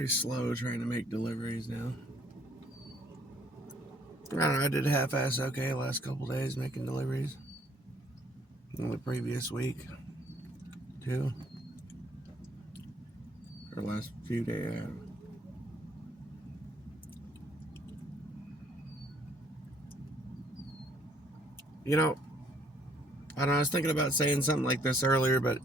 very slow trying to make deliveries now. I don't know, I did half-ass okay last couple days making deliveries. In the previous week, too. Or last few days. You know, I don't know, I was thinking about saying something like this earlier, but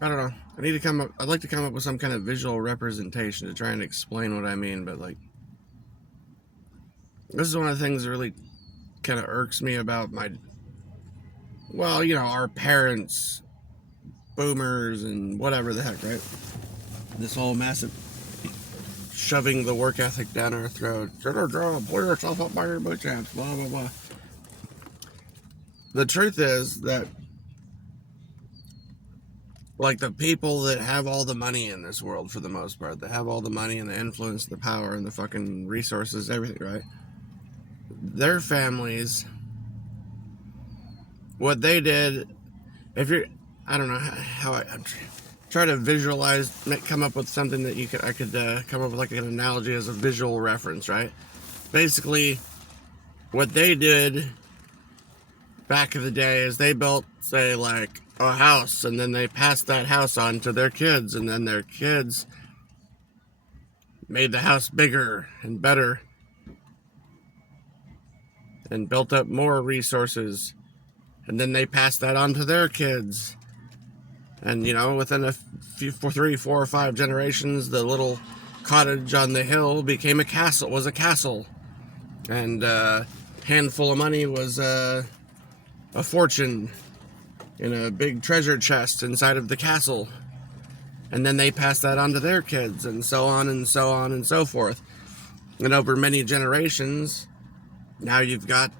I don't know. I'd like to come up with some kind of visual representation to try and explain what I mean, but like, this is one of the things that really kind of irks me about our parents, boomers, and whatever the heck, right? This whole massive shoving the work ethic down our throat. Get a job, pull yourself up by your bootstraps, blah, blah, blah. The truth is that, like, the people that have all the money in this world, for the most part, that have all the money and the influence, the power, and the fucking resources, everything, right? Their families, what they did, I don't know how I'm try to visualize, come up with something that I could come up with like an analogy as a visual reference, right? Basically, what they did back in the day is they built, say, like a house, and then they passed that house on to their kids, and then their kids made the house bigger and better and built up more resources, and then they passed that on to their kids. And, within a few, 3, 4, or 5 generations, the little cottage on the hill became a castle. And a handful of money was a fortune in a big treasure chest inside of the castle. And then they passed that on to their kids, and so on and so on and so forth. And over many generations, now you've got,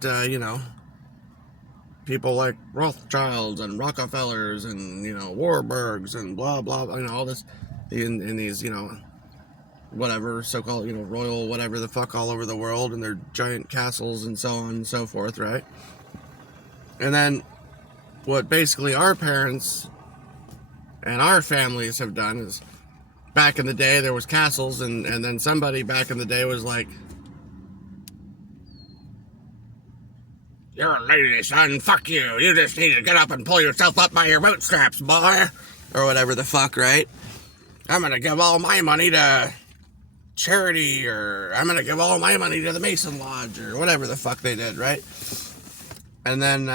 people like Rothschilds and Rockefellers and, Warburgs and blah, blah, all this in these, whatever, so-called, royal whatever the fuck all over the world, and their giant castles and so on and so forth, right? And then what basically our parents and our families have done is, back in the day there was castles, and then somebody back in the day was like, "You're a lazy son, fuck you. You just need to get up and pull yourself up by your bootstraps, boy." Or whatever the fuck, right? "I'm gonna give all my money to charity," or "I'm gonna give all my money to the Mason Lodge," or whatever the fuck they did, right? And then,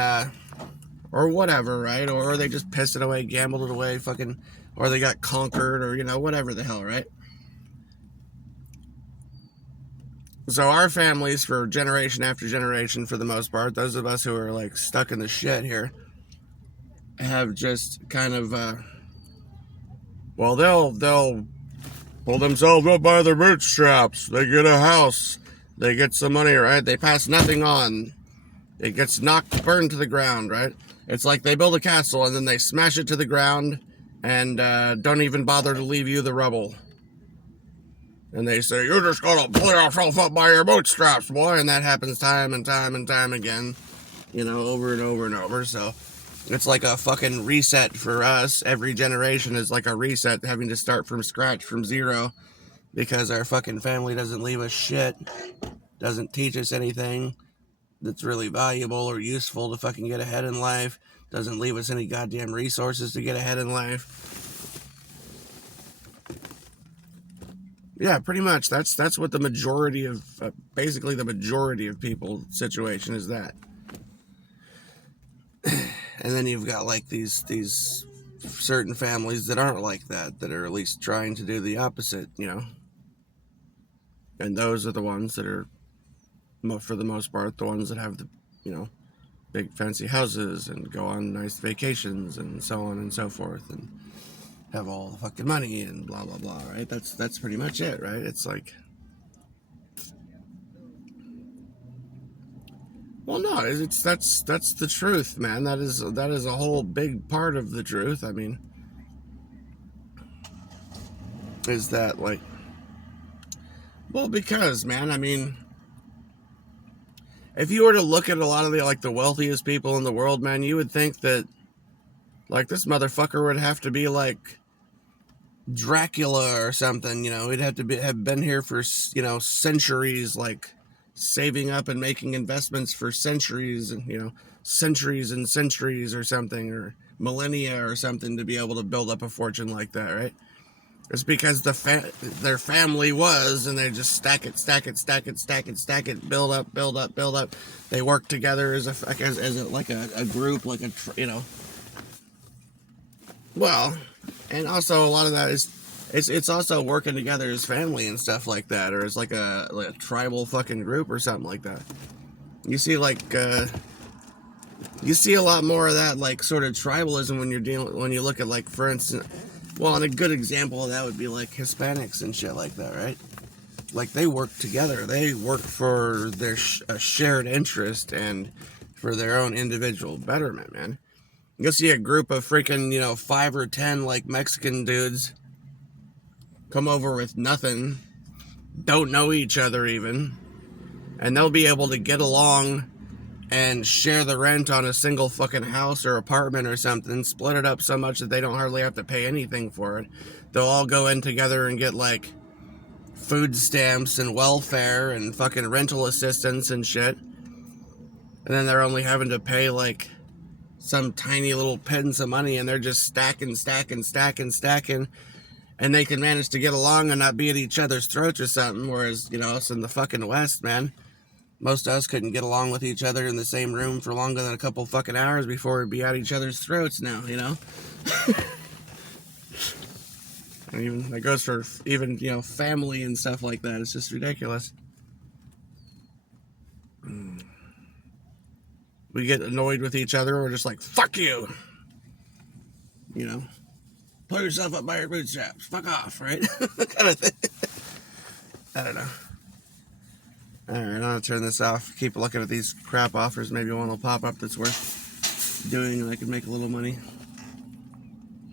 or whatever, right? Or they just pissed it away, gambled it away, fucking, or they got conquered, or, whatever the hell, right? So our families, for generation after generation, for the most part, those of us who are like stuck in the shit here, have just kind of, they'll pull themselves up by their bootstraps. They get a house, they get some money, right? They pass nothing on. It gets burned to the ground, right? It's like they build a castle and then they smash it to the ground and don't even bother to leave you the rubble. And they say, "You just gotta pull yourself up by your bootstraps, boy." And that happens time and time and time again, over and over and over. So it's like a fucking reset for us. Every generation is like a reset, having to start from scratch, from zero, because our fucking family doesn't leave us shit, doesn't teach us anything that's really valuable or useful to fucking get ahead in life, doesn't leave us any goddamn resources to get ahead in life. Yeah, pretty much. That's what the majority of, basically the majority of people's situation is, that. And then you've got like these certain families that aren't like that are at least trying to do the opposite, And those are the ones that are, for the most part, the ones that have the, big fancy houses and go on nice vacations and so on and so forth, and have all the fucking money and blah blah blah, right? That's pretty much it, right? It's like, well, no, that's the truth, man. That is a whole big part of the truth. I mean, is that like, well, because, man, I mean, if you were to look at a lot of the wealthiest people in the world, man, you would think that Like, this motherfucker would have to be like Dracula or something, you know. He'd have to have been here for, you know, centuries, like saving up and making investments for centuries, and, you know, centuries and centuries or something, or millennia or something, to be able to build up a fortune like that, right? It's because their family was, and they just stack it, build up, build up, build up. They work together as a group, like a, you know. Well, and also a lot of that is, it's also working together as family and stuff like that, or as like a tribal fucking group or something like that. You see, like, you see a lot more of that, like, sort of tribalism when you look at, like, for instance, well, and a good example of that would be like Hispanics and shit like that, right? Like, they work together. They work for their shared interest and for their own individual betterment, man. You'll see a group of freaking, you know, 5 or 10 like Mexican dudes come over with nothing, don't know each other even, and they'll be able to get along and share the rent on a single fucking house or apartment or something, split it up so much that they don't hardly have to pay anything for it. They'll all go in together and get like food stamps and welfare and fucking rental assistance and shit. And then they're only having to pay like some tiny little pittance of money, and they're just stacking. And they can manage to get along and not be at each other's throats or something. Whereas, you know, us in the fucking West, man, most of us couldn't get along with each other in the same room for longer than a couple fucking hours before we'd be at each other's throats now, you know? And even that goes for even, you know, family and stuff like that. It's just ridiculous. We get annoyed with each other, we're just like, fuck you! You know? Pull yourself up by your bootstraps. Fuck off, right? Kind of thing. I don't know. Alright, I'm gonna turn this off. Keep looking at these crap offers. Maybe one will pop up that's worth doing and I can make a little money.